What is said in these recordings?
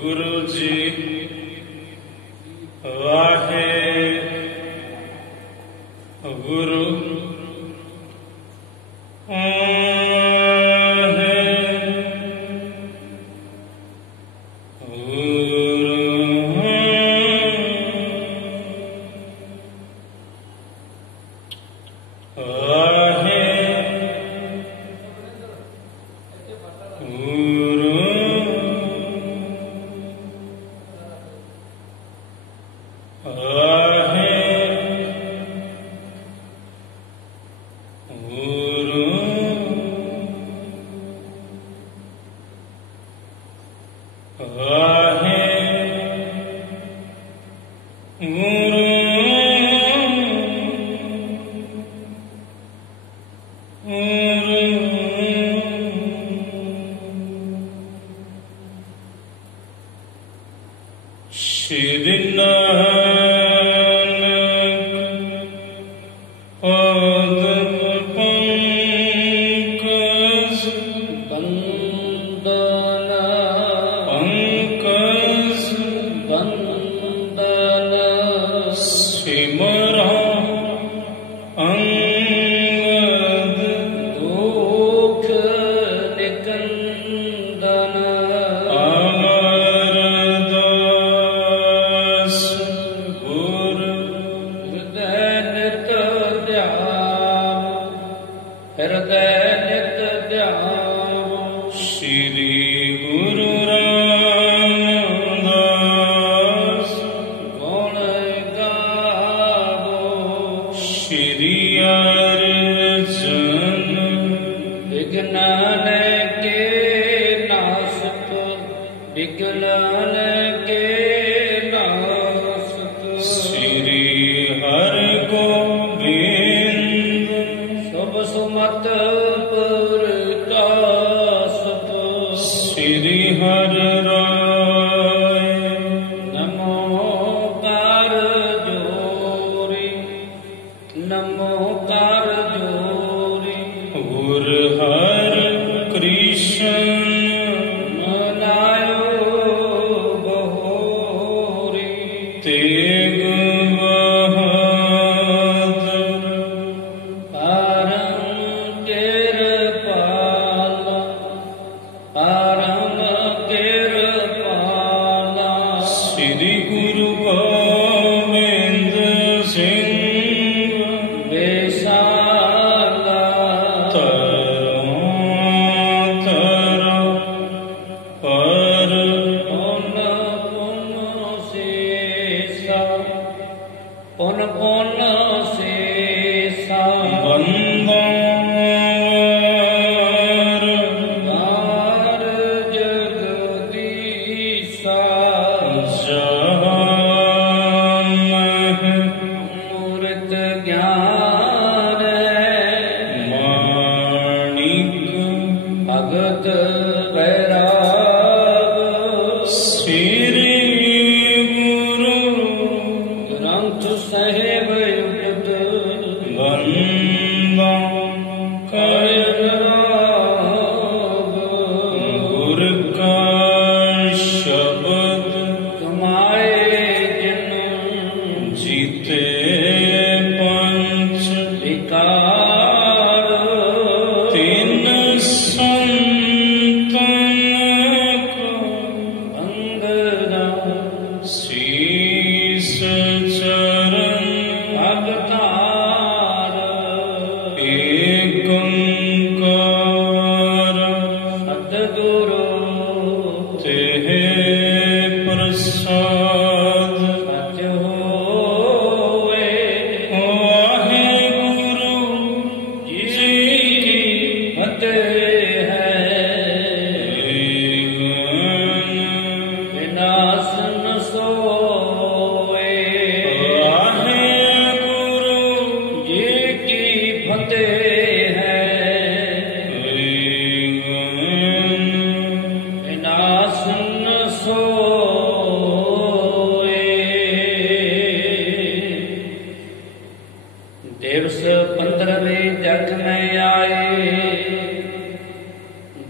गुरु जी वाहे गुरु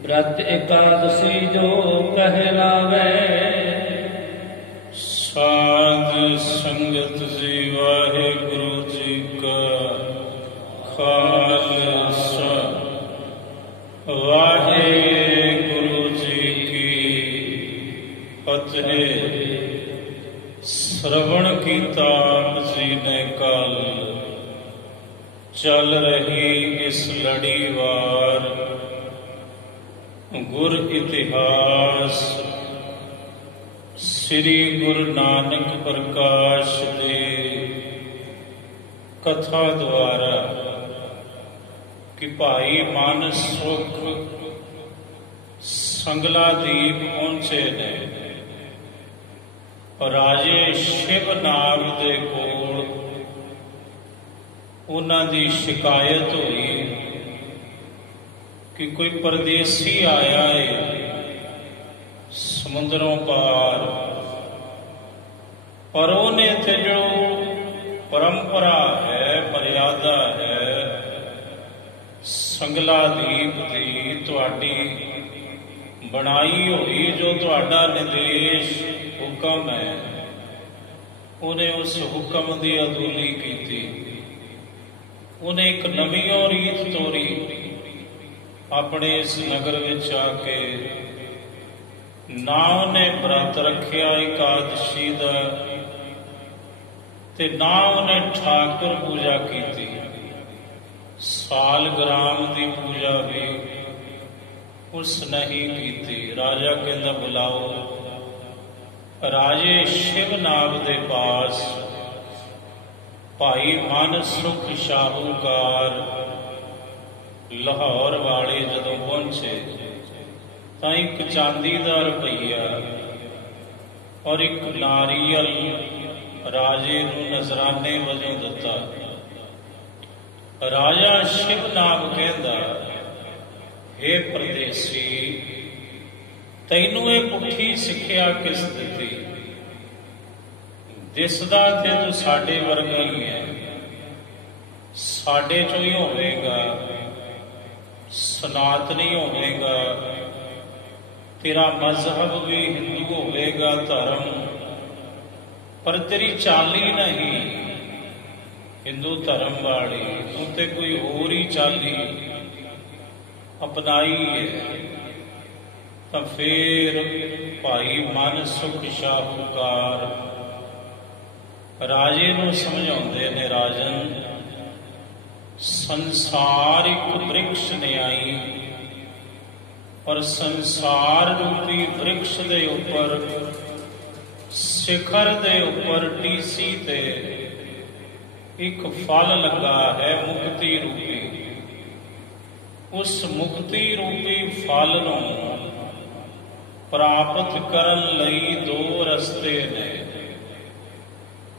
रत एकादशी जो कहलावे। साध संगत जी वाहेगुरु जी का खालसा वाहेगुरु जी की फतेह। श्रवण कीता आप जी ने कल चल रही इस लड़ीवार गुर इतिहास श्री गुरु नानक प्रकाश दे कथा द्वारा कि भाई मानस सुख संगलादीप पहुंचे ने राजे शिवनाग दे कोल उन्हां दी शिकायत हुई कि कोई परदेसी आया है समुद्रों पार, पर उन्हें थे जो परंपरा है मर्यादा है संगलादीप की तुहाडी बनाई हुई जो तुहाडा निर्देश हुक्म है, उन्हें उस हुक्म की अदूली की। उन्हें एक नवी रीत तोरी अपने इस नगर विच आके ना उन्हें व्रत रखिया एकादशी दा ते ना उन्हें ठाकुर पूजा की। सालग्राम की पूजा भी उसने ही की। राजा कहंदा बुलाओ। राजे शिवनाग दे पास भाई मन सुख शाहूकार लाहौर वाले जदों पहुंचे तो एक चांदी का रुपया और एक नारियल राजे नूं नजराने वजों दिता। राजा शिवनाग कहंदा, हे परदेसी, तैनूं ये पुठी सिक्ख्या किस दिती? दिसदा ते तू साडे वर्गा ही है, साडे चों ही होवेगा, सनातनी होवेगा, तेरा मजहब भी हिंदू होवेगा धर्म, पर तेरी चाली नहीं हिंदू धर्म वाली, तू ते कोई होर ही चाली अपनाई है। तो फिर भाई मन सुख शाहूकार राजे नूं समझाउंदे ने, राजन संसार एक वृक्ष न्याई और संसार रूपी वृक्ष दे उपर शिखर दे उपर टीसी ते एक फल लगा है मुक्ति रूपी। उस मुक्ति रूपी फल नूं प्राप्त करन लई दो रस्ते ने,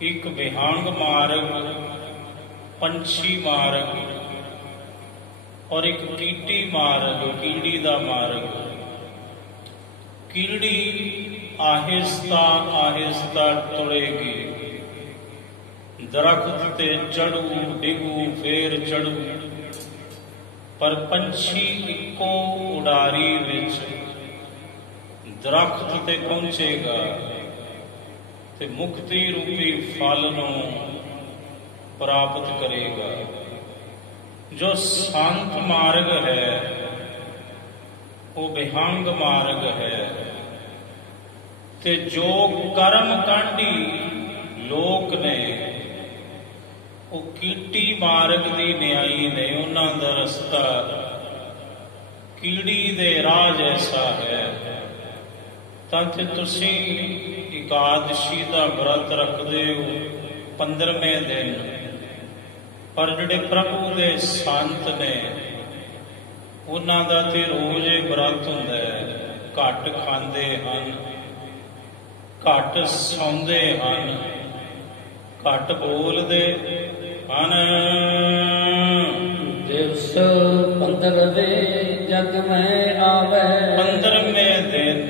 एक विहंग मार्ग पंछी मार्ग और एक कीटी मार्ग कीड़ी का मार्ग। कीड़ी आहिस्ता आहिस्ता टुरेगी, दरख्त ते चढ़ू डिगू फिर चढ़ू, पर पंछी इको उड़ारी विच दरख्त ते पहुंचेगा ते मुक्ति रूपी फल नूं प्राप्त करेगा। जो शांत मार्ग है वो विहंग मार्ग है, ते जो कर्म कांडी लोक ने वो कीटी मार्ग की न्याई ने। उन्हां दा रस्ता कीड़ी दे राह जैसा है। तां तुसी एकादशी का व्रत रखते हो 15वें दिन, पर जिहड़े प्रभु दे संत ने उन्हां दा ते रोज व्रत हुंदा है। घट खांदे हन, घट सौंदे हन, घट बोलदे हन। दिवस 15वें जग में आवे, 15वें दिन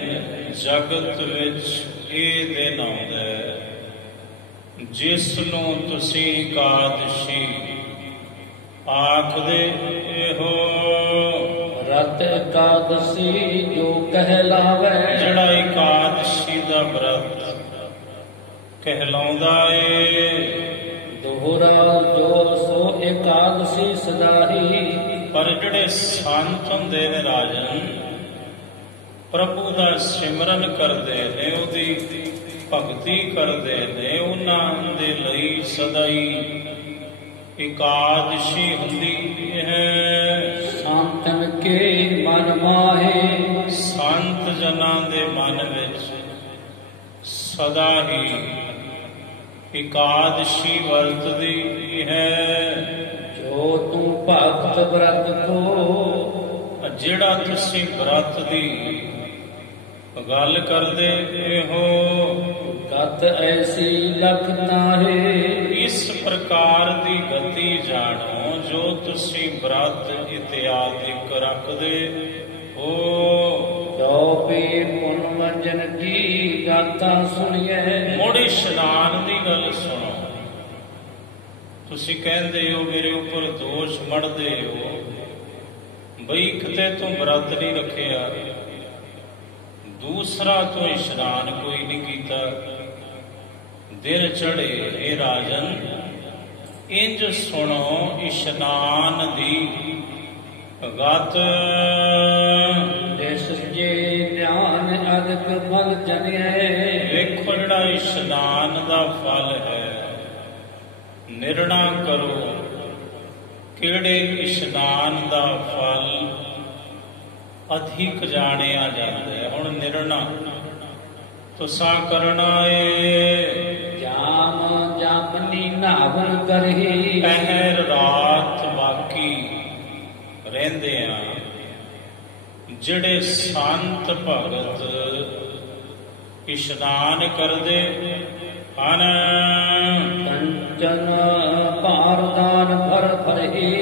जगत विच ये दिन आउंदा है जिस नूं तुसीं एकादशी आखदे हो। रत ਗਤ ਇਕਾਦਸੀ ਜੋ ਕਹਿਲਾਵੇ। ਜਿਹੜਾ ਇਕਾਦਸ਼ੀ ਦਾ ਵਰਤ ਕਹਿਲਾਉਂਦਾ ਏ, ਦੋਹਰਾ ਜੋ ਸੋ ਇਕਾਦਸੀ ਸਦਾਹੀ। ਪਰ ਜਿਹੜੇ ਸੰਤ ਹੁੰਦੇ ਨੇ ਰਾਜਨ, ਪ੍ਰਭੂ ਦਾ ਸਿਮਰਨ ਕਰਦੇ ਨੇ, ਉਹਦੀ ਭਗਤੀ ਕਰਦੇ ਨੇ, ਉਹਨਾਂ ਦੇ ਲਈ ਸਦਾ ਹੀ ਇਕਾਦਸ਼ੀ ਹੁੰਦੀ ਹੈ। ਸੰਤਨ ਕੇ ਮਨ ਮਾਹੇ। ਸੰਤ ਜਨਾਂ ਦੇ ਮਨ ਵਿੱਚ ਸਦਾ ਹੀ ਇਕਾਦਸ਼ੀ ਵਰਤਦੀ ਹੈ। ਜੋ ਤੂੰ ਭਗਤ ਬ੍ਰਤ ਕੋ। ਜਿਹੜਾ ਤੁਸੀਂ ਬ੍ਰਤ ਦੀ ਗੱਲ ਕਰਦੇ ਹੋ, ਗਤ ਐਸੀ ਲਖ ਨਾਹੇ। ਇਸ ਪ੍ਰਕਾਰ ਦੀ ਗਤੀ ਜਾਣੋ ਜੋ ਤੁਸੀਂ ਬ੍ਰਤ ਇਤਿਆਦਿਕ ਰੱਖਦੇ ਹੋ। ਜੋ ਪੀ ਪੁਨ ਵੰਜਨ ਕੀ ਗਾਤਾ ਸੁਣੀਏ। ਮੁੜ ਇਸ਼ਨਾਨ ਦੀ ਗੱਲ ਸੁਣੋ। ਤੁਸੀਂ ਕਹਿੰਦੇ ਹੋ ਮੇਰੇ ਉੱਪਰ ਦੋਸ਼ ਮੜਦੇ ਹੋ ਬਈ ਕਿਤੇ ਤੂੰ ਬ੍ਰਤ ਨਹੀਂ ਰੱਖਿਆ, ਦੂਸਰਾ ਤੂੰ ਇਸ਼ਨਾਨ ਕੋਈ ਨਹੀਂ ਕੀਤਾ, ਦਿਨ ਚੜੇ। ਇਹ ਰਾਜਨ ਇੰਜ ਸੁਣੋ, ਇਸ਼ਨਾਨ ਦੀ ਗਤ ਦੇਸ ਜੇ ਧਿਆਨ ਅਦਕ ਫਲ ਜਨਿਏ। ਵੇਖੋ ਜਿਹੜਾ ਇਸ਼ਨਾਨ ਦਾ ਫਲ ਹੈ, ਨਿਰਣਾ ਕਰੋ ਕਿਹੜੇ ਇਸ਼ਨਾਨ ਦਾ ਫਲ ਅਧਿਕ ਜਾਣਿਆ ਜਾਂਦਾ ਹੈ। ਹੁਣ ਨਿਰਣਾ ਤੁਸਾਂ ਕਰਨਾ ਏ। ਜਾਮ ਜਾਪਨੀ ਨਾਵਨ ਕਰਹੀ। ਪਹਿਰ ਰਾਤ ਬਾਕੀ ਰਹਿੰਦੇ ਆ ਜਿਹੜੇ ਸੰਤ ਭਗਤ ਇਸ਼ਨਾਨ ਕਰਦੇ ਹਨ। ਕੰਚਨ ਭਾਰਦਾਨ ਭਰ ਭਰਹੀ।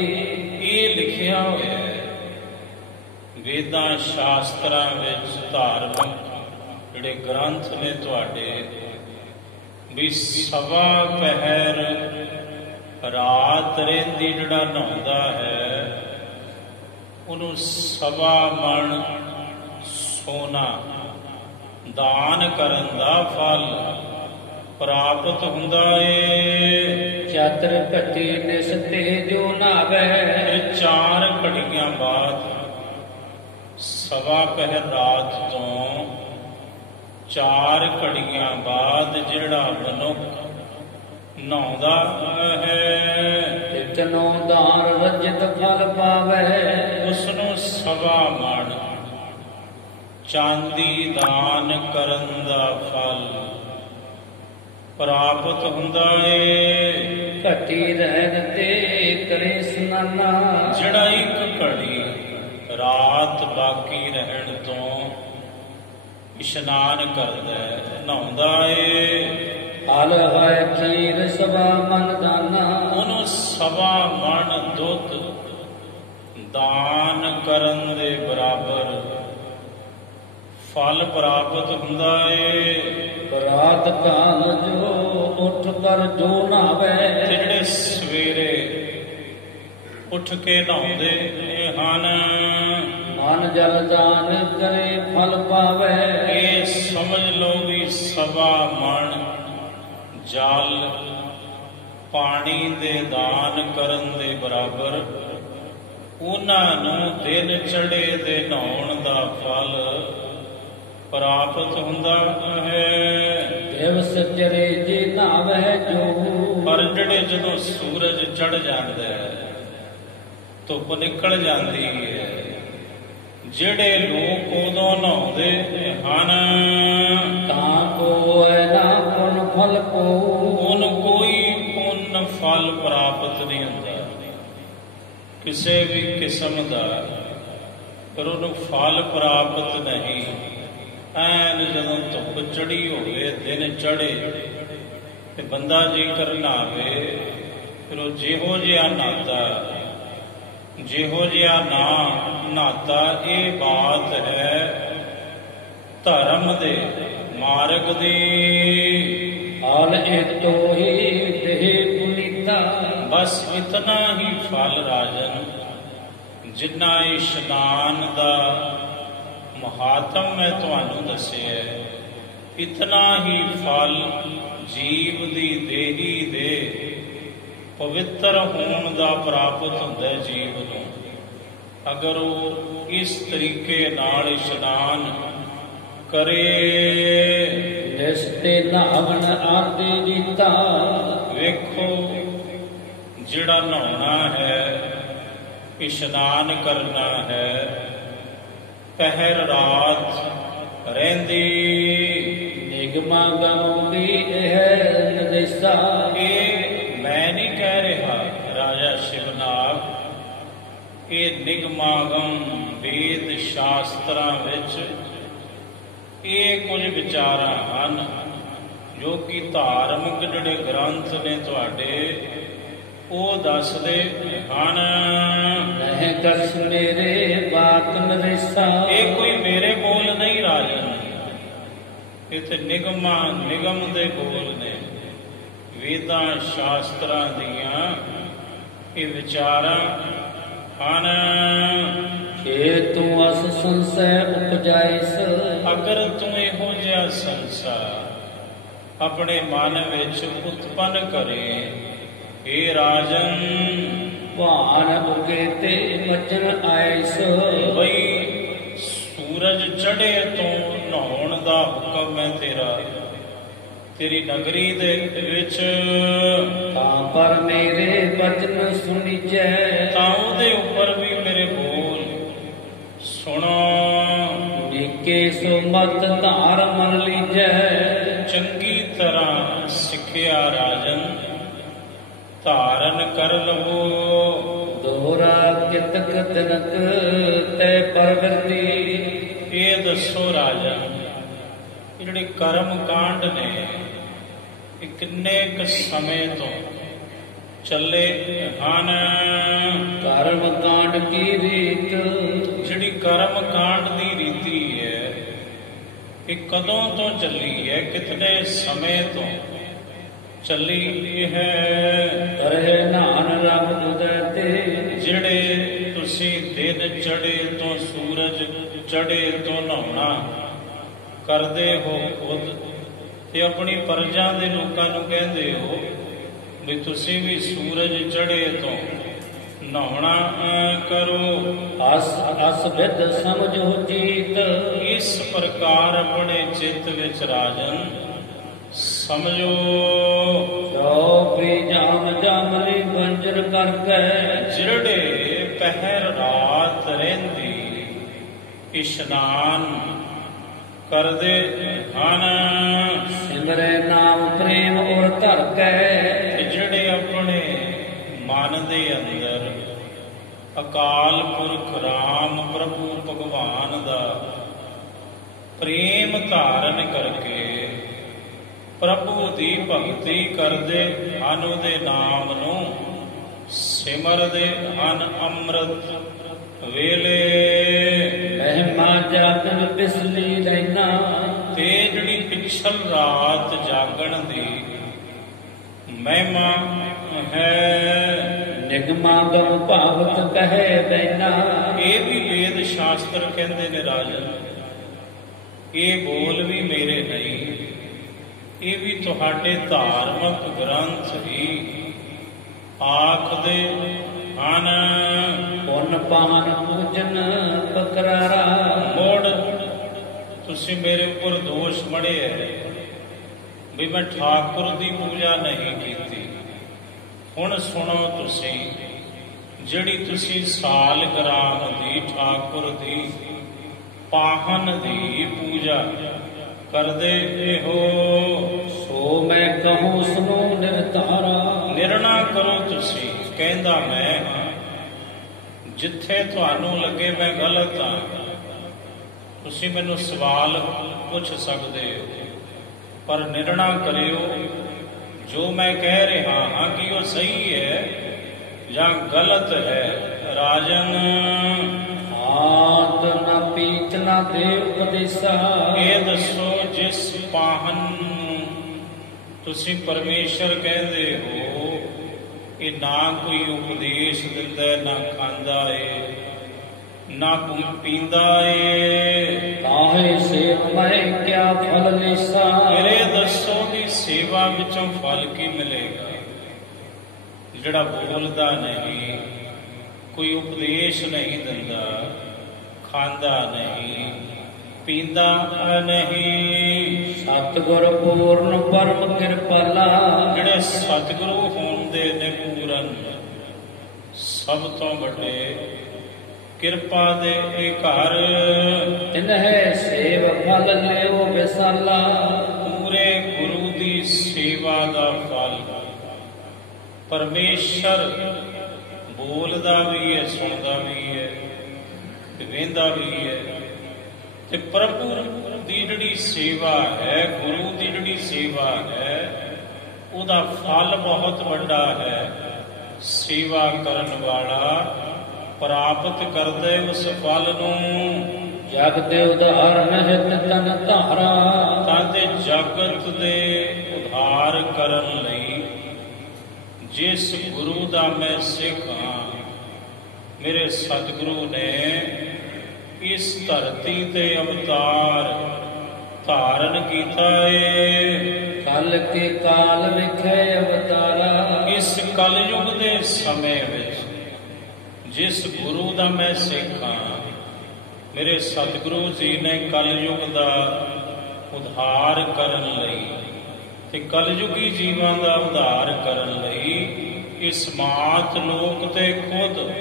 ਇਹ ਲਿਖਿਆ ਹੋਇਆ ਵੇਦਾਂ ਸ਼ਾਸਤਰਾਂ ਵਿੱਚ, ਧਾਰਮਿਕ ਜਿਹੜੇ ਗ੍ਰੰਥ ਨੇ ਤੁਹਾਡੇ, ਵੀ ਸਵਾ ਪਹਿਰ ਰਾਤ ਰਹਿੰਦੀ ਜਿਹੜਾ ਨਹਾਉਂਦਾ ਹੈ ਉਹਨੂੰ ਸਵਾ ਮਣ ਸੋਨਾ ਦਾਨ ਕਰਨ ਦਾ ਫਲ ਪ੍ਰਾਪਤ ਹੁੰਦਾ ਏ। ਚਾਤਰ ਘਟੀ ਨਿਸਤੇ ਜੋ ਨਾਵੇ। 4 ਘੜੀਆਂ ਬਾਅਦ, ਸਵਾ ਪਹਿਰ ਰਾਤ ਤੋਂ 4 ਘੜੀਆਂ ਬਾਅਦ ਜਿਹੜਾ ਮਨੁੱਖ ਨਹਾਉਂਦਾ ਹੈ, ਇਤਨੋ ਦਾਨ ਰਜਤ ਫਲ ਪਾਵੇ। ਉਸ ਨੂੰ ਸਵਾ ਮਣ ਚਾਂਦੀ ਦਾਨ ਕਰਨ ਦਾ ਫਲ ਪ੍ਰਾਪਤ ਹੁੰਦਾ ਏ। ਘਟੀ ਰਹਿਣ ਤੇ ਕਰੇ ਸਨਾਨਾ। ਜਿਹੜਾ 1 ਘੜੀ ਰਾਤ ਬਾਕੀ ਰਹਿਣ ਤੋਂ ਇਸ਼ਨਾਨ ਕਰਦਾ ਹੈ, ਨਹਾਉਂਦਾ ਏ, ਹਲ ਹੈ ਖੀਰ ਸਵਾ ਮਨ ਦਾਨਾ। ਉਹਨੂੰ ਸਵਾ ਮਣ ਦੁੱਧ ਦਾਨ ਕਰਨ ਦੇ ਬਰਾਬਰ ਫਲ ਪ੍ਰਾਪਤ ਹੁੰਦਾ ਏ। ਰਾਤ ਕਾਲ ਜੋ ਉੱਠ ਕਰ ਜੋ ਨਾਵੇ। ਜਿਹੜੇ ਸਵੇਰੇ ਉੱਠ ਕੇ ਨਹਾਉਂਦੇ ਹਨ, ਮਨ ਜਲ ਦਾਨ ਕਰੇ ਫਲ ਪਾਵੇ। ਇਹ ਸਮਝ ਲਓ ਵੀ ਸਵਾ ਮਣ ਜਲ ਪਾਣੀ ਦੇ ਦਾਨ ਕਰਨ ਦੇ ਬਰਾਬਰ ਉਹਨਾਂ ਨੂੰ ਦਿਨ ਚੜੇ ਦੇ ਨਹਾਉਣ ਦਾ ਫਲ ਪ੍ਰਾਪਤ ਹੁੰਦਾ ਹੈ। ਦਿਵਸ ਚੜੇ ਜੇ ਨਾਵੇ ਜੋ। ਪਰ ਜਿਹੜੇ ਜਦੋਂ ਸੂਰਜ ਚੜ ਜਾਂਦਾ ਹੈ, ਧੁੱਪ ਨਿਕਲ ਜਾਂਦੀ ਹੈ, ਜਿਹੜੇ ਲੋਕ ਉਦੋਂ ਨਹਾਉਂਦੇ ਹਨ ਤਾਂ ਕੋ ਨਾ ਪੁਨ ਫਲ ਕੋ। ਉਹਨੂੰ ਕੋਈ ਪੁੰਨ ਫਲ ਪ੍ਰਾਪਤ ਨਹੀਂ ਹੁੰਦਾ ਕਿਸੇ ਵੀ ਕਿਸਮ ਦਾ, ਪਰ ਉਹਨੂੰ ਫਲ ਪ੍ਰਾਪਤ ਨਹੀਂ। ਐਨ ਜਦੋਂ ਧੁੱਪ ਚੜੀ ਹੋਵੇ, ਦਿਨ ਚੜੇ ਤੇ ਬੰਦਾ ਜੇਕਰ ਨਹਾਵੇ, ਫਿਰ ਉਹ ਜਿਹੋ ਜਿਹਾ ਨਹਾਤਾ, ਜਿਹੋ ਜਿਹਾ ਨਾ ਨਹਾਤਾ। ਇਹ ਬਾਤ ਹੈ ਧਰਮ ਦੇ ਮਾਰਗ ਦੀ। ਹਾਲ ਇਤੋ ਹੀ ਦੇਹ ਪੁਨੀਤਾ। ਬਸ ਇਤਨਾ ਹੀ ਫਲ ਰਾਜਨ ਜਿੰਨਾ ਇਸ਼ਨਾਨ ਦਾ ਮਹਾਤਮ ਮੈਂ ਤੁਹਾਨੂੰ ਦੱਸਿਆ, ਇਤਨਾ ਹੀ ਫਲ ਜੀਵ ਦੀ ਦੇਹੀ ਦੇ ਪਵਿੱਤਰ ਹੋਣ ਦਾ ਪ੍ਰਾਪਤ ਹੁੰਦਾ ਜੀਵ ਨੂੰ, ਅਗਰ ਉਹ ਇਸ ਤਰੀਕੇ ਨਾਲ ਇਸ਼ਨਾਨ ਕਰੇ। ਨਿਸਤੇ ਨਾਵਨ ਆਦਿ ਰੀਤਾ, ਵੇਖੋ ਜਿਹੜਾ ਨਹਾਉਣਾ ਹੈ, ਇਸ਼ਨਾਨ ਕਰਨਾ ਹੈ, ਪਹਿਰ ਰਾਤ ਰਹਿੰਦੀ ਨਿਗਮਾ ਗਮੋਗੀ ਇਹ ਨਿਦੇਸ਼ਾ। ਇਹ ਮੈਂ ਨਹੀਂ ਕਹਿ ਰਿਹਾ ਰਾਜਾ ਸ਼ਿਵਨਾਗ, ਇਹ ਨਿਗਮਾਗਮ ਵੇਦ ਸ਼ਾਸਤਰਾਂ ਵਿੱਚ ਇਹ ਕੁਝ ਵਿਚਾਰਾਂ ਹਨ ਜੋ ਕਿ ਧਾਰਮਿਕ ਜਿਹੜੇ ਗ੍ਰੰਥ ਨੇ ਤੁਹਾਡੇ ਉਹ ਦੱਸਦੇ ਹਨ। ਨਹਿ ਕਛ ਮੇਰੇ ਬਾਤ ਨਿਦੇਸ਼ਾ, ਇਹ ਕੋਈ ਮੇਰੇ ਬੋਲ ਨਹੀਂ ਰਾਜਨ, ਇਹ ਤੇ ਨਿਗਮ ਦੇ ਬੋਲ ਨੇ, ਵੇਦਾਂ ਸ਼ਾਸਤਰਾਂ ਦੀਆਂ ਇਹ ਵਿਚਾਰਾਂ ਹਨ। ਜੇ ਤੂੰ ਅਸ ਸੰਸੈ ਉਪਜਾਇਸ, ਅਗਰ ਤੂੰ ਇਹੋ ਜਿਹਾ ਸੰਸਾਰ ਆਪਣੇ ਮਨ ਵਿੱਚ ਉਤਪੰਨ ਕਰੇ, ਇਹ ਰਾਜਨ ਭਾਨ ਉਗੇ ਤੇ ਮਚਨ ਆਇਸ। ਬਈ ਸੂਰਜ ਚੜ੍ਹੇ ਤੋਂ ਨਹਾਉਣ ਦਾ ਹੁਕਮ ਹੈ ਤੇਰਾ, ਤੇਰੀ ਨਗਰੀ ਦੇ ਵਿੱਚ, ਤਾਂ ਪਰ ਮੇਰੇ ਬਚਨ ਸੁਣੀਜੈ, ਤਾਂ ਉਹਦੇ ਉੱਪਰ ਵੀ ਮੇਰੇ ਬੋਲ ਸੁਣੋ। ਨੀਕੇ ਸੋ ਮਤ ਧਾਰ ਮਨ ਲੀਜੈ, ਚੰਗੀ ਤਰ੍ਹਾਂ ਸਿੱਖਿਆ ਰਾਜਨ ਧਾਰਨ ਕਰ ਲਵੋ। ਦੋਹਰਾ ਕਿਤਕ ਤਿਨਕ ਤੈ ਪਰਵਰਤੀ, ਇਹ ਦੱਸੋ ਰਾਜਨ, ਇਹ ਜਿਹੜੇ ਕਰਮ ਕਾਂਡ ਨੇ ਇਹ ਕਿੰਨੇ ਕੁ ਸਮੇਂ ਤੋਂ ਚੱਲੇ ਹਨ? ਕਰਮ ਕਾਂਡ ਕੀ ਰੀਤ, ਜਿਹੜੀ ਕਰਮ ਕਾਂਡ ਦੀ ਰੀਤੀ ਹੈ ਇਹ ਕਦੋਂ ਤੋਂ ਚੱਲੀ ਹੈ, ਕਿਤਨੇ ਸਮੇਂ ਤੋਂ ਚੱਲੀ ਹੈ? ਕਰੇ ਨਾਨ ਰੱਬ ਉਦੈ ਤੇ, ਜਿਹੜੇ ਤੁਸੀਂ ਦਿਨ ਚੜੇ ਤੋਂ ਸੂਰਜ ਚੜੇ ਤੋਂ ਨਹਾਉਣਾ ਕਰਦੇ ਹੋ ਖੁਦ, ਤੇ ਆਪਣੀ ਪਰਜਾ ਦੇ ਲੋਕਾਂ ਨੂੰ ਕਹਿੰਦੇ ਹੋ ਵੀ ਤੁਸੀਂ ਵੀ ਸੂਰਜ ਚੜੇ ਤੋਂ ਨਹਾਉਣਾ ਕਰੋ। ਅਸ ਵਿਦ ਸਮਝੋ ਜੀਤ, ਇਸ ਪ੍ਰਕਾਰ ਆਪਣੇ ਚਿੱਤ ਵਿੱਚ ਰਾਜਨ ਸਮਝੋ। ਜੋ ਵੀ ਜਾਮ ਜਾਮਲੀ ਬੰਜਰ ਕਰਕੇ, ਜਿਹੜੇ ਪਹਿਰ ਰਾਤ ਰਹਿੰਦੀ ਇਸ਼ਨਾਨ ਕਰਦੇ ਹਨ, ਸਿਮਰੇ ਨਾਮ ਪ੍ਰੇਮ ਔਰ ਧਰ ਕੇ, ਜਿਹੜੇ ਆਪਣੇ ਮਨ ਦੇ ਅੰਦਰ ਅਕਾਲ ਪੁਰਖ ਰਾਮ ਪ੍ਰਭੂ ਭਗਵਾਨ ਦਾ ਪ੍ਰੇਮ ਧਾਰਨ ਕਰਕੇ ਪ੍ਰਭੂ ਦੀ ਭਗਤੀ ਕਰਦੇ ਹਨ, ਉਹਦੇ ਨਾਮ ਨੂੰ ਸਿਮਰਦੇ ਹਨ ਅੰਮ੍ਰਿਤ ਵੇਲੇ। ਮਹਿਮਾ ਜਾਗਨ ਪਿਸਲੀ ਲੈਣਾ, ਤੇ ਜਿਹੜੀ ਪਿਛਲ ਰਾਤ ਜਾਗਣ ਦੀ ਮਹਿਮਾ ਹੈ, ਨਿਗਮਾ ਗਮ ਭਾਵਤ ਕਹੇ ਬੈਨਾ, ਇਹ ਵੀ ਵੇਦ ਸ਼ਾਸਤਰ ਕਹਿੰਦੇ ਨੇ ਰਾਜਨ, ਇਹ ਬੋਲ ਵੀ ਮੇਰੇ ਨਹੀਂ, ਇਹ ਵੀ ਤੁਹਾਡੇ ਧਾਰਮਿਕ ਗ੍ਰੰਥ ਹੀ ਆਖਦੇ ਹਨ। ਪੁੰਨ ਪਾਨ ਪੂਜਨ ਬਕਰਾਰਾ, ਮੋੜ ਤੁਸੀਂ ਮੇਰੇ ਉੱਪਰ ਦੋਸ਼ ਮੜਿਆ ਵੀ ਮੈਂ ਠਾਕੁਰ ਦੀ ਪੂਜਾ ਨਹੀਂ ਕੀਤੀ। ਹੁਣ ਸੁਣੋ ਤੁਸੀਂ, ਜਿਹੜੀ ਤੁਸੀਂ ਸਾਲਗਰਾਮ ਦੀ ਠਾਕੁਰ ਦੀ ਪਾਹਨ ਦੀ ਪੂਜਾ ਕਰਦੇ ਹੋ, ਸੋ ਮੈਂ ਕਹੂੰ ਸੁਨੋ ਨਿਰਤਾਰਾ, ਨਿਰਣਾ ਕਰੋ ਤੁਸੀਂ। ਕਹਿੰਦਾ ਮੈਂ ਹਾਂ, ਜਿੱਥੇ ਤੁਹਾਨੂੰ ਲੱਗੇ ਮੈਂ ਗਲਤ ਹਾਂ ਤੁਸੀਂ ਮੈਨੂੰ ਸਵਾਲ ਪੁੱਛ ਸਕਦੇ ਹੋ, ਪਰ ਨਿਰਣਾ ਕਰਿਓ ਜੋ ਮੈਂ ਕਹਿ ਰਿਹਾ ਹਾਂ ਕਿ ਉਹ ਸਹੀ ਹੈ ਜਾਂ ਗਲਤ ਹੈ। ਰਾਜਨ ਆਤ ਨਾ ਪੀਤ ਨਾ ਦੇ ਉਪਦੇਸਾ, ਇਹ ਦੱਸੋ ਜਿਸ ਪਾਹਨ ਨੂੰ ਤੁਸੀਂ ਪਰਮੇਸ਼ਰ ਕਹਿੰਦੇ ਹੋ, ਇਹ ਨਾ ਕੋਈ ਉਪਦੇਸ਼ ਦਿੰਦਾ ਨਾ ਖਾਂਦਾ ਏ, ਨਾ ਪੀਂਦਾ ਏ। ਤਾਹੇ ਸੇਵ ਮੈਂ ਕਿਆ ਫਲ ਲੀਸਾ। ਮੇਰੇ ਦੱਸੋ ਦੀ ਸੇਵਾ ਵਿੱਚੋਂ ਫਲ ਕੀ ਮਿਲੇਗਾ? ਜਿਹੜਾ ਬੋਲਦਾ ਨਹੀਂ, ਕੋਈ ਉਪਦੇਸ਼ ਨਹੀਂ ਦਿੰਦਾ, ਖਾਂਦਾ ਨਹੀਂ, ਪੀਂਦਾ ਨਹੀਂ। ਸਤਿਗੁਰ ਪੂਰਨ ਪਰਮ ਕਿਰਪਾਲਾ। ਜਿਹੜੇ ਸਤਿਗੁਰੂ ਹੋਂਦੇ ਨੇ ਪੂਰਨ, ਸਭ ਤੋਂ ਵੱਡੇ, ਕਿਰਪਾ ਦੇ ਇਹ ਘਰ। ਤਿਨਹਿ ਸੇਵ ਫਲ ਲਿਓ ਵਿਸਾਲਾ। ਪੂਰੇ ਗੁਰੂ ਦੀ ਸੇਵਾ ਦਾ ਫਲ। ਪਰਮੇਸ਼ਰ ਬੋਲਦਾ ਵੀ ਹੈ, ਸੁਣਦਾ ਵੀ ਹੈ, ਵੇਂਦਾ ਵੀ ਹੈ। ਤੇ ਪ੍ਰਭੂ ਦੀ ਜਿਹੜੀ ਸੇਵਾ ਹੈ, ਗੁਰੂ ਦੀ ਜਿਹੜੀ ਸੇਵਾ ਹੈ, ਉਹਦਾ ਫਲ ਬਹੁਤ ਵੱਡਾ ਹੈ। ਸੇਵਾ ਕਰਨ ਵਾਲਾ ਪ੍ਰਾਪਤ ਕਰਦੇ ਉਸ ਫਲ ਨੂੰ। ਜਗ ਦੇ ਉਧਾਰਨ ਹਿਤ ਤਨ ਧਾਰਾ। ਤਾਂ ਤੇ ਜਗਤ ਦੇ ਉਧਾਰ ਕਰਨ ਲਈ ਜਿਸ ਗੁਰੂ ਦਾ ਮੈਂ ਸਿੱਖ ਹਾਂ, ਮੇਰੇ ਸਤਿਗੁਰੂ ਨੇ ਇਸ ਧਰਤੀ ਤੇ ਅਵਤਾਰ ਧਾਰਨ ਕੀਤਾ ਏ। ਕਲ ਕੇ ਕਾਲ ਵਿਖੇ ਅਵਤਾਰਾ। ਇਸ ਕਲਯੁਗ ਦੇ ਸਮੇਂ ਵਿੱਚ ਜਿਸ ਗੁਰੂ ਦਾ ਮੈਂ ਸਿੱਖ ਹਾਂ, ਮੇਰੇ ਸਤਿਗੁਰੂ ਜੀ ਨੇ ਕਲਯੁਗ ਦਾ ਉਧਾਰ ਕਰਨ ਲਈ ਤੇ ਕਲਯੁਗੀ ਜੀਵਾਂ ਦਾ ਉਧਾਰ ਕਰਨ ਲਈ ਇਸ ਮਾਤ ਲੋਕ ਤੇ ਖੁਦ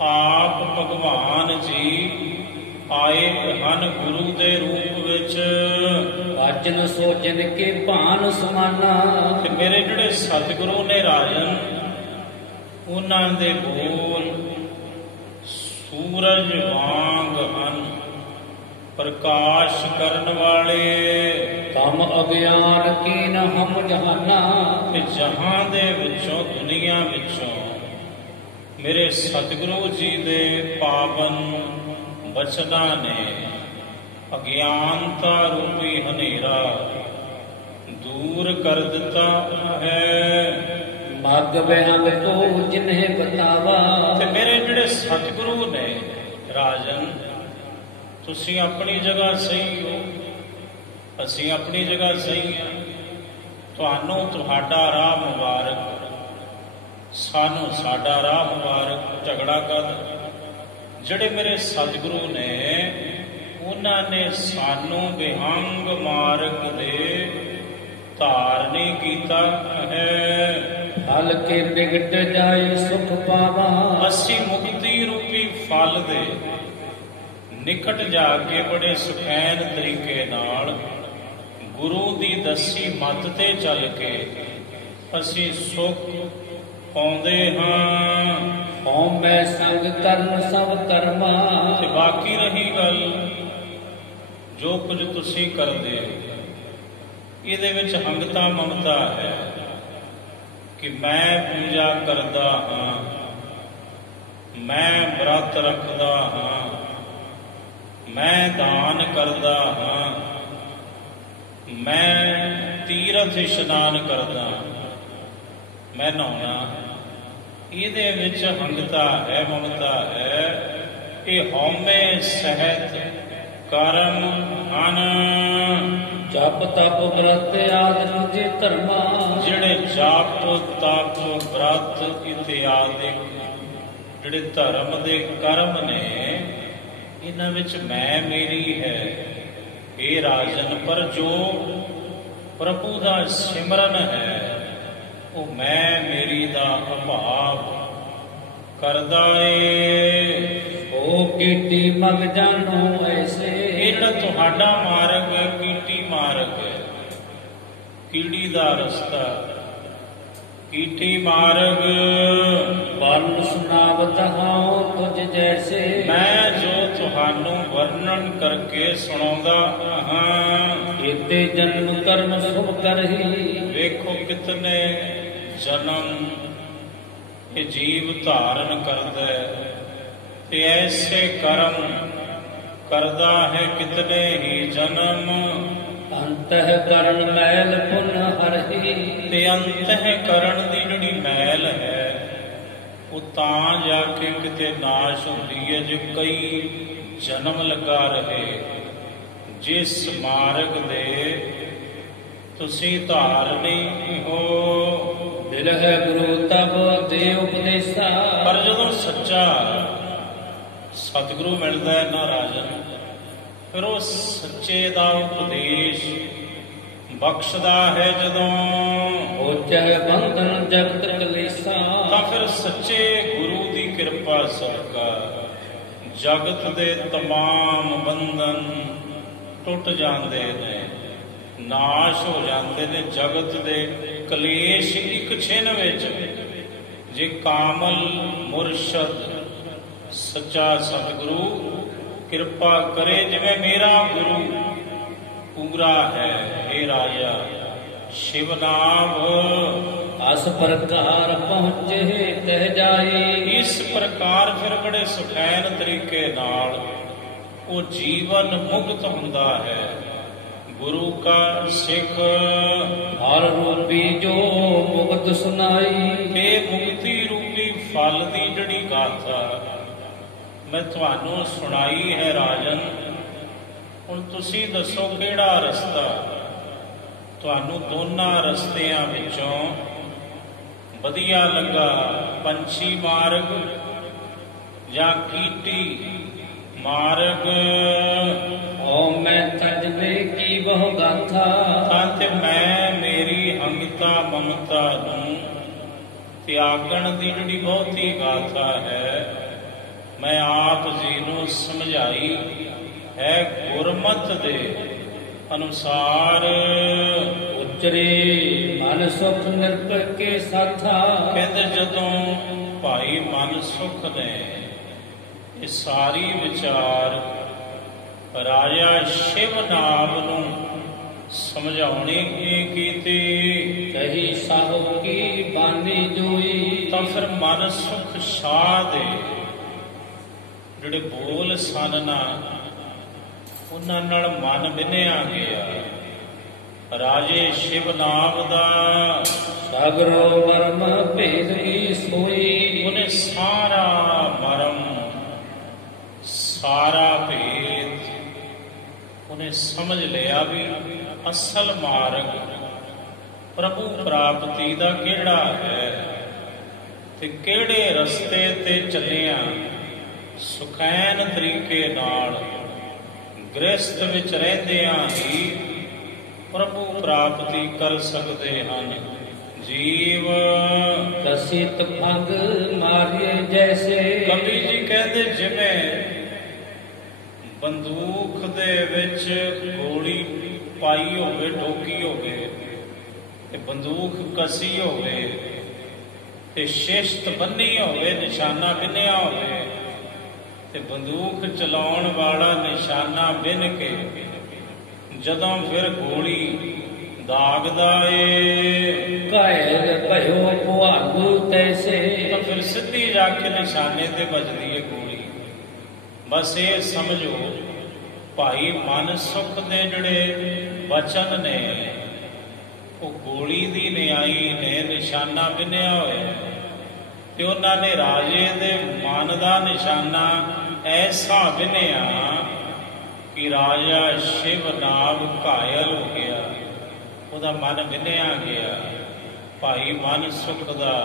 ਆਪ ਭਗਵਾਨ ਜੀ ਆਏ ਹਨ ਗੁਰੂ ਦੇ ਰੂਪ ਵਿੱਚ। ਵਾਚਨ ਸੋਚਨ ਕੇ ਭਾਨ ਸਮਾਨਾ। ਤੇ ਮੇਰੇ ਜਿਹੜੇ ਸਤਿਗੁਰੂ ਨੇ ਰਾਜਨ, ਉਹਨਾਂ ਦੇ ਬੋਲ ਸੂਰਜ ਵਾਂਗ ਹਨ, ਪ੍ਰਕਾਸ਼ ਕਰਨ ਵਾਲੇ। ਤਮ ਅਗਿਆਨ ਕੀਨ ਹਮ ਜਹਾਨਾ। ਤੇ ਜਹਾਂ ਦੇ ਵਿੱਚੋਂ, ਦੁਨੀਆ ਵਿੱਚੋਂ ਮੇਰੇ ਸਤਿਗੁਰੂ ਜੀ ਦੇ ਪਾਵਨ ਬਚਨਾਂ ਨੇ ਅਗਿਆਨਤਾ ਰੂਪੀ ਹਨੇਰਾ ਦੂਰ ਕਰ ਦਿੱਤਾ ਹੈ। ਮਗ ਵਿਹੰਗ ਕੋ ਜਿਨਹਿ ਬਤਾਵਾ। ਤੇ ਮੇਰੇ ਜਿਹੜੇ ਸਤਿਗੁਰੂ ਨੇ ਰਾਜਨ, ਤੁਸੀਂ ਆਪਣੀ ਜਗ੍ਹਾ ਸਹੀ ਹੋ, ਅਸੀਂ ਆਪਣੀ ਜਗ੍ਹਾ ਸਹੀ ਹਾਂ। ਤੁਹਾਨੂੰ ਤੁਹਾਡਾ ਰਾਹ ਮੁਬਾਰਕ, ਸਾਨੂੰ ਸਾਡਾ ਰਾਹ ਮੁਬਾਰਕ। ਝਗੜਾ ਕਰ ਜਿਹੜੇ ਮੇਰੇ ਸਤਿਗੁਰੂ ਨੇ, ਉਹਨਾਂ ਨੇ ਸਾਨੂੰ ਵਿਹੰਗ ਮਾਰਗ ਦੇ ਧਾਰਨੀ ਕੀਤਾ ਹੈ। ਫਲ ਕੇ ਬਿਗਟ ਜਾਏ ਸੁਖ ਪਾਵਾ। ਅਸੀਂ ਮੁਕਤੀ ਰੂਪੀ ਫਲ ਦੇ ਨਿਕਟ ਜਾ ਕੇ ਬੜੇ ਸੁਖੈਨ ਤਰੀਕੇ ਨਾਲ ਗੁਰੂ ਦੀ ਦੱਸੀ ਮੱਤ ਤੇ ਚੱਲ ਕੇ ਅਸੀਂ ਸੁਖ ਪਾਉਂਦੇ ਹਾਂ। ਹਉਮੈ ਸੰਗ ਕਰਨ ਸਭ ਕਰਮਾ। ਤੇ ਬਾਕੀ ਰਹੀ ਗੱਲ, ਜੋ ਕੁਝ ਤੁਸੀਂ ਕਰਦੇ ਹੋ, ਇਹਦੇ ਵਿੱਚ ਹੰਗਤਾ ਮਮਤਾ ਹੈ ਕਿ ਮੈਂ ਪੂਜਾ ਕਰਦਾ ਹਾਂ, ਮੈਂ ਵਰਤ ਰੱਖਦਾ ਹਾਂ, ਮੈਂ ਦਾਨ ਕਰਦਾ ਹਾਂ, ਮੈਂ ਤੀਰਥ ਇਸ਼ਨਾਨ ਕਰਦਾ, ਮੈਂ ਨਹਾਉਣਾ। ਇਹਦੇ ਵਿੱਚ ਹੰਗਤਾ ਹੈ, ਮਮਤਾ ਹੈ। ਇਹ ਹਉਮੈ ਸਹਿਤ ਕਰਮ ਹਨ। ਜਪ ਤਪ ਵਰਤ ਆਦਿ ਦੂਜੇ ਧਰਮਾ। ਜਿਹੜੇ ਜਪ ਤਪ ਵਰਤ ਇਤਿਆਦਿ ਜਿਹੜੇ ਧਰਮ ਦੇ ਕਰਮ ਨੇ, ਇਹਨਾਂ ਵਿੱਚ ਮੈਂ ਮੇਰੀ ਹੈ। ਇਹ ਰਾਜਨ, ਪਰ ਜੋ ਪ੍ਰਭੂ ਦਾ ਸਿਮਰਨ ਹੈ, ਉਹ ਮੈਂ ਮੇਰੀ ਦਾ ਅਭਾਵ ਕਰਦਾ ਏ। ਉਹ ਕੀਟੀ ਮਗ ਜਾਣੋ ਐਸੇ। ਇਹ ਜਿਹੜਾ ਤੁਹਾਡਾ ਮਾਰਗ ਹੈ, ਕੀਟੀ ਮਾਰਗ ਹੈ, ਕੀੜੀ ਦਾ ਰਸਤਾ, ਕੀਟੀ ਮਾਰਗ। ਵਰਨ ਸੁਨਾਵਤ ਹਾਂ ਤੁਝ ਜੈਸੇ। ਮੈਂ ਜੋ ਤੁਹਾਨੂੰ ਵਰਣਨ ਕਰਕੇ ਸੁਣਾਉਂਦਾ ਹਾਂ। ਇਤੇ ਜਨਮ ਕਰਮ ਸੁਭ ਕਰਹੀ। ਵੇਖੋ ਕਿਤਨੇ ਜਨਮ ਇਹ ਜੀਵ ਧਾਰਨ ਕਰਦਾ ਹੈ, ਤੇ ਐਸੇ ਕਰਮ ਕਰਦਾ ਹੈ ਕਿਤਨੇ ਹੀ ਜਨਮ। ਅੰਤਹਿ ਕਰਨ ਮੈਲ ਪੁਨ ਹਰਹੀ। ਤੇ ਅੰਤਹਿ ਕਰਨ ਦੀ ਜਿਹੜੀ ਮੈਲ ਹੈ, ਉਹ ਤਾਂ ਜਾ ਕੇ ਕਿਤੇ ਨਾਸ਼ ਹੁੰਦੀ ਹੈ ਜੇ ਕਈ ਜਨਮ ਲੱਗਾ ਰਹੇ। ਜਿਸ ਮਾਰਗ ਦੇ ਤੁਸੀਂ ਧਾਰਨੀ ਹੋ, ਦਿਲ ਹੈ ਗੁਰੂ ਤਬ ਦੇ ਉਪਦੇਸਾ। ਪਰ ਜਦੋਂ ਸੱਚਾ ਸਤਿਗੁਰੂ ਮਿਲਦਾ ਹੈ ਨਾ ਰਾਜਨ, ਫਿਰ ਉਹ ਸੱਚੇ ਦਾ ਉਪਦੇਸ਼ ਬਖਸ਼ਦਾ ਹੈ। ਜਦੋਂ ਹੋ ਚਾਹੇ ਬੰਧਨ ਜਗਤ ਕਲੇਸ਼ਾ, ਤਾਂ ਫਿਰ ਸੱਚੇ ਗੁਰੂ ਦੀ ਕਿਰਪਾ ਸਦਕਾ ਜਗਤ ਦੇ ਤਮਾਮ ਬੰਧਨ ਟੁੱਟ ਜਾਂਦੇ ਨੇ, ਨਾਸ਼ ਹੋ ਜਾਂਦੇ ਨੇ। ਜਗਤ ਦੇ ਕਲੇਸ਼ ਇੱਕ ਛਿਨ ਵਿੱਚ ਜੇ ਕਾਮਲ ਮੁਰਸ਼ਦ ਸੱਚਾ ਸਤਿਗੁਰੂ ਕਿਰਪਾ ਕਰੇ, ਜਿਵੇਂ ਮੇਰਾ ਗੁਰੂ ਪੂਰਾ ਹੈ। ਇਹ ਰਾਜਾ ਸ਼ਿਵ ਨਾਮ ਅਸ ਪ੍ਰਕਾਰ ਪਹੁੰਚੇ ਤਹਿ ਜਾਈ। ਇਸ ਪ੍ਰਕਾਰ ਫਿਰ ਬੜੇ ਸੁਖੈਨ ਤਰੀਕੇ ਨਾਲ ਉਹ ਜੀਵਨ ਮੁਕਤ ਹੁੰਦਾ ਹੈ। ਗੁਰੂ ਕਾ ਸਿੱਖ ਹਰ ਰੂਪੀ ਜੋ ਮੁਕਤ ਸੁਨਾਈ। ਇਹ ਮੁਕਤੀ ਰੂਪੀ ਫਲ ਦੀ ਜਿਹੜੀ ਗਾਥਾ ਮੈਂ ਤੁਹਾਨੂੰ ਸੁਣਾਈ ਹੈ ਰਾਜਨ, ਹੁਣ ਤੁਸੀਂ ਦੱਸੋ ਕਿਹੜਾ ਰਸਤਾ ਤੁਹਾਨੂੰ ਦੋਨਾਂ ਰਸਤਿਆਂ ਵਿੱਚੋਂ ਵਧੀਆ ਲੱਗਾ? ਪੰਛੀ ਮਾਰਗ ਜਾਂ ਕੀਟੀ ਮਾਰਗ? ਓ ਮੈਂ ਤਜਨੇ ਕੀ ਬਹੁ ਗਾਥਾ। ਤਾਂ ਤੇ ਮੈਂ ਮੇਰੀ ਹੰਗਤਾ ਮਮਤਾ ਨੂੰ ਤਿਆਗਣ ਦੀ ਜਿਹੜੀ ਬਹੁਤੀ ਗਾਥਾ ਹੈ ਮੈਂ ਆਪ ਜੀ ਨੂੰ ਸਮਝਾਈ ਹੈ। ਗੁਰਮਤ ਦੇ ਅਨੁਸਾਰ ਉਚਰੇ ਮਨ ਸੁਖ ਨਿਰਭੈ ਕੇ ਸਾਥਾ। ਕਹਿੰਦੇ ਜਦੋਂ ਭਾਈ ਮਨ ਸੁਖ ਨੇ ਇਹ ਸਾਰੀ ਵਿਚਾਰ ਰਾਜਾ ਸ਼ਿਵ ਨਾਮ ਨੂੰ ਸਮਝਾਉਣੀ ਕੀਤੀ, ਕਹੀ ਸਾਹੋ ਕੀ ਬਾਣੀ ਜੋਈ। ਤਾਂ ਫਿਰ ਮਨ ਸੁਖ ਸ਼ਾਹ ਦੇ ਜਿਹੜੇ ਬੋਲ ਸਨ ਨਾ, ਉਹਨਾਂ ਨਾਲ ਮਨ ਬਿਨਿਆ ਗਿਆ। ਰਾਜੇ ਸ਼ਿਵ ਨਾਮ ਦਾ ਸਾਗਰੋ ਮਰਮ ਭੇਦ ਕੀ ਸੋਈ। ਉਹਨੇ ਸਾਰਾ ਮਰਮ ਸਾਰਾ ਭੇਦ ਉਹਨੇ ਸਮਝ ਲਿਆ ਵੀ ਅਸਲ ਮਾਰਗ ਪ੍ਰਭੂ ਪ੍ਰਾਪਤੀ ਦਾ ਕਿਹੜਾ ਹੈ ਤੇ ਕਿਹੜੇ ਰਸਤੇ ਤੇ ਚੱਲਿਆ ਸੁਖੈਨ ਤਰੀਕੇ ਨਾਲ ਗ੍ਰਸਥ ਵਿੱਚ ਰਹਿੰਦਿਆਂ ਹੀ ਪ੍ਰਭੂ ਪ੍ਰਾਪਤੀ ਕਰ ਸਕਦੇ ਹਨ। ਜੀਵ ਕਸਿਤ ਭੰਗ ਮਾਰਿਏ ਜੈਸੇ। ਕਵੀ ਜੀ ਕਹਿੰਦੇ ਜਿਵੇਂ ਬੰਦੂਕ ਦੇ ਵਿੱਚ ਗੋਲੀ ਪਾਈ ਹੋਵੇ, ਠੋਕੀ ਹੋਵੇ ਤੇ ਬੰਦੂਕ ਕਸੀ ਹੋਵੇ ਤੇ ਸ਼ਿਸ਼ਤ ਬੰਨੀ ਹੋਵੇ, ਨਿਸ਼ਾਨਾ ਬਿੰਨਿਆ ਹੋਵੇ ਤੇ ਬੰਦੂਕ ਚਲਾਉਣ ਵਾਲਾ ਨਿਸ਼ਾਨਾ ਬਿੰਨ ਕੇ ਜਦੋਂ ਫਿਰ ਗੋਲੀ ਦਾਗਦਾ ਏ ਕਾਇਰ ਭਇਓ ਪੁਆਲੂ ਤੈਸੇ। ਤਾਂ ਫਿਰ ਸਿੱਧੀ ਜਾ ਕੇ ਨਿਸ਼ਾਨੇ ਤੇ ਵੱਜਦੀ ਏ ਗੋਲੀ। ਬਸ ਇਹ ਸਮਝੋ ਭਾਈ ਮਨ ਸੁਖ ਦੇ ਜਿਹੜੇ ਵਚਨ ਨੇ ਉਹ ਗੋਲੀ ਦੀ ਨਿਆਈ ਨੇ, ਨਿਸ਼ਾਨਾ ਬਿੰਨਿਆ ਹੋਇਆ ਤੇ ਉਹਨਾਂ ਨੇ ਰਾਜੇ ਦੇ ਮਨ ਦਾ ਨਿਸ਼ਾਨਾ ਐਸਾ ਬਿੰਨਿਆ ਕਿ ਰਾਜਾ ਸ਼ਿਵ ਨਾਮ ਘਾਇਲ ਹੋ ਗਿਆ, ਉਹਦਾ ਮਨ ਬਿੰਨਿਆ ਗਿਆ। ਭਾਈ ਮਨ ਸੁਖ ਦਾ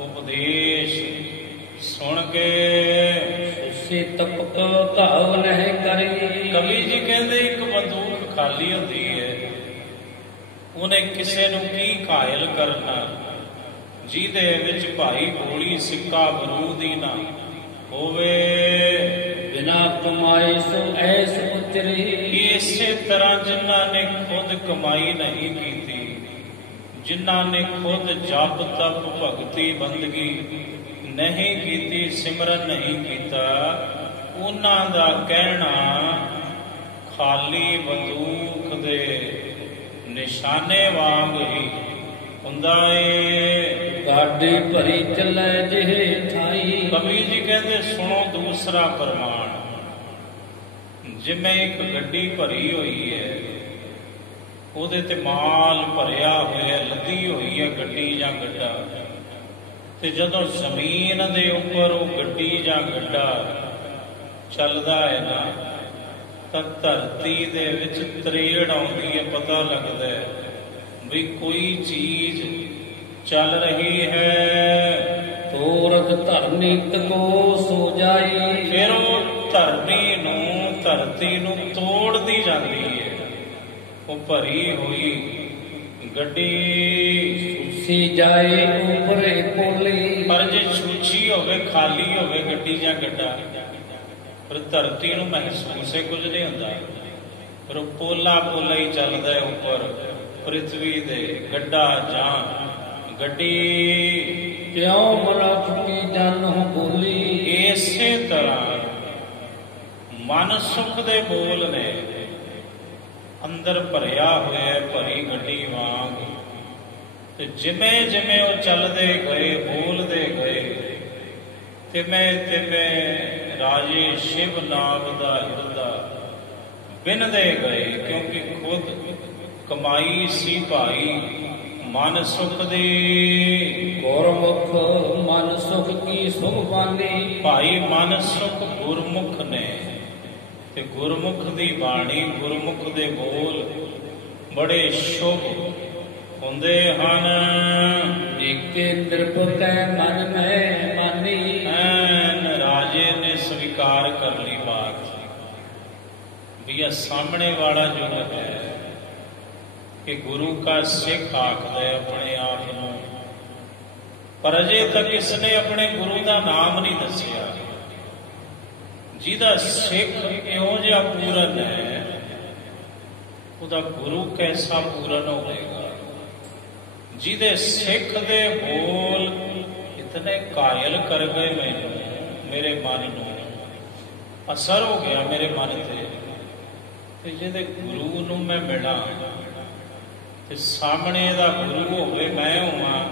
ਉਪਦੇਸ਼ ਸੁਣ ਕੇ ਉਸੇ ਤਪਕ ਘਾਵ ਨਹਿ ਕਰੀ। ਕਵੀ ਜੀ ਕਹਿੰਦੇ ਇੱਕ ਬੰਦੂਕ ਖਾਲੀ ਹੁੰਦੀ ਹੈ, ਉਹਨੇ ਕਿਸੇ ਨੂੰ ਕੀ ਘਾਇਲ ਕਰਨਾ ਜਿਹਦੇ ਵਿੱਚ ਭਾਈ ਗੋਲੀ ਸਿੱਕਾ ਬਰੂਦੀ ਨਾ ਹੋਵੇ। ਬਿਨਾ ਕਮਾਏ ਸੋ ਐਸ ਉਤਰੀ। ਇਸੇ ਤਰ੍ਹਾਂ ਜਿਨ੍ਹਾਂ ਨੇ ਖੁਦ ਕਮਾਈ ਨਹੀਂ ਕੀਤੀ, ਜਿਨ੍ਹਾਂ ਨੇ ਖੁਦ ਜਪ ਤਪ ਭਗਤੀ ਬੰਦਗੀ ਨਹੀਂ ਕੀਤੀ, ਸਿਮਰਨ ਨਹੀਂ ਕੀਤਾ, ਉਹਨਾਂ ਦਾ ਕਹਿਣਾ ਖਾਲੀ ਬੰਦੂਕ ਦੇ ਨਿਸ਼ਾਨੇ ਵਾਂਗ ਹੀ ਹੁੰਦਾ ਏ। ਗਾਡੀ ਭਰੀ ਚੱਲੇ ਜਿਹੇ ਥਾਈ। ਕਬੀਰ ਜੀ ਕਹਿੰਦੇ ਸੁਣੋ ਦੂਸਰਾ ਪ੍ਰਮਾਣ। ਜਿਵੇਂ ਇੱਕ ਗੱਡੀ ਭਰੀ ਹੋਈ ਹੈ, ਉਹਦੇ ਤੇ ਮਾਲ ਭਰਿਆ ਹੋਇਆ, ਲੱਦੀ ਹੋਈ ਹੈ ਗੱਡੀ ਜਾਂ ਗੱਡਾ, ਤੇ ਜਦੋਂ ਜ਼ਮੀਨ ਦੇ ਉੱਪਰ ਉਹ ਗੱਡੀ ਜਾਂ ਗੱਡਾ ਚੱਲਦਾ ਹੈ ਨਾ, ਤਾਂ ਧਰਤੀ ਦੇ ਵਿੱਚ ਤਰੇੜ ਆਉਂਦੀ ਹੈ, ਪਤਾ ਲੱਗਦਾ ਹੈ ਵੀ ਕੋਈ ਚੀਜ਼ ਚੱਲ ਰਹੀ ਹੈ। ਤੋਰਕ ਧਰਨੀ ਤਕੋ ਸੋ ਜਾਈ। ਫਿਰ ਉਹ ਧਰਤੀ ਨੂੰ ਤੋੜਦੀ ਜਾਂਦੀ ਹੈ। ਉਹ ਭਰੀ ਹੋਈ ਗੱਡੀ ਛੂਛੀ ਜਾਏ ਉਪਰੇ ਪੋਲੀ। ਪਰ ਜੇ ਛੂਛੀ ਹੋਵੇ, ਖਾਲੀ ਹੋਵੇ ਗੱਡੀ ਜਾਂ ਗੱਡਾ, ਪਰ ਧਰਤੀ ਨੂੰ ਮਹਿਸੂਸ ਹੈ ਕੁਝ ਨਹੀਂ ਹੁੰਦਾ। ਪਰ ਉਹ ਪੋਲਾ ਹੀ ਚੱਲਦਾ ਹੈ ਉੱਪਰ ਪ੍ਰਿਥਵੀ ਦੇ, ਗੱਡਾ ਜਾਂ ਗੱਡੀ। ਕਿਉਂ ਮਨੁੱਖ ਕੀ ਜਨ ਹੋ ਬੋਲੀ। ਇਸੇ ਤਰ੍ਹਾਂ ਮਨ ਸੁਖ ਦੇ ਬੋਲ ਨੇ ਅੰਦਰ ਭਰਿਆ ਹੋਇਆ, ਭਰੀ ਗੱਡੀ ਵਾਂਗ। ਤੇ ਜਿਵੇਂ ਜਿਵੇਂ ਉਹ ਚੱਲਦੇ ਗਏ, ਬੋਲਦੇ ਗਏ, ਤਿਵੇਂ ਰਾਜੇ ਸ਼ਿਵ ਨਾਮ ਦਾ ਹਿਰਦਾ ਬਿਨਦੇ ਗਏ। ਕਿਉਂਕਿ ਖੁਦ ਕਮਾਈ ਸੀ ਭਾਈ ਮਨ ਸੁਖ ਦੀ। ਗੁਰਮੁਖ ਮਨ ਸੁਖ ਕੀ ਸੁਖ ਬਾਨੀ। ਭਾਈ ਮਨ ਸੁਖ ਗੁਰਮੁਖ ਨੇ, ਤੇ ਗੁਰਮੁਖ ਦੀ ਬਾਣੀ, ਗੁਰਮੁਖ ਦੇ ਬੋਲ ਬੜੇ ਸ਼ੁਭ ਹੁੰਦੇ ਹਨ। ਏਕੇ ਨਿਰਭੈ ਮਨ ਮੈਂ ਮਾਨੀ। ਰਾਜੇ ਨੇ ਸਵੀਕਾਰ ਕਰ ਲਈ ਬਾਤ ਵੀ ਇਹ ਸਾਹਮਣੇ ਵਾਲਾ ਜੋ ਹੈ ਕਿ ਗੁਰੂ का ਸਿੱਖ ਆਖਦਾ ਹੈ ਆਪਣੇ ਆਪ ਨੂੰ, ਪਰ ਅਜੇ ਤੱਕ ਇਸਨੇ ਆਪਣੇ ਗੁਰੂ ਦਾ ਨਾਮ ਨਹੀਂ ਦੱਸਿਆ। ਜਿਹਦਾ ਸਿੱਖ ਇਹੋ ਜਿਹਾ ਪੂਰਨ ਹੈ, ਉਹਦਾ ਗੁਰੂ ਕੈਸਾ ਪੂਰਨ ਹੋਵੇਗਾ। ਜਿਹਦੇ ਸਿੱਖ ਦੇ ਬੋਲ ਇਤਨੇ ਕਾਇਲ ਕਰ ਗਏ ਮੈਨੂੰ, ਮੇਰੇ ਮਨ ਨੂੰ ਅਸਰ ਹੋ ਗਿਆ ਮੇਰੇ ਮਨ ਤੇ, ਤੇ ਜਿਹਦੇ ਗੁਰੂ ਨੂੰ ਮੈਂ ਮਿਲਾਂ ਤੇ ਸਾਹਮਣੇ ਦਾ ਗੁਰੂ ਹੋਵੇ, ਮੈਂ ਹੋਵਾਂ,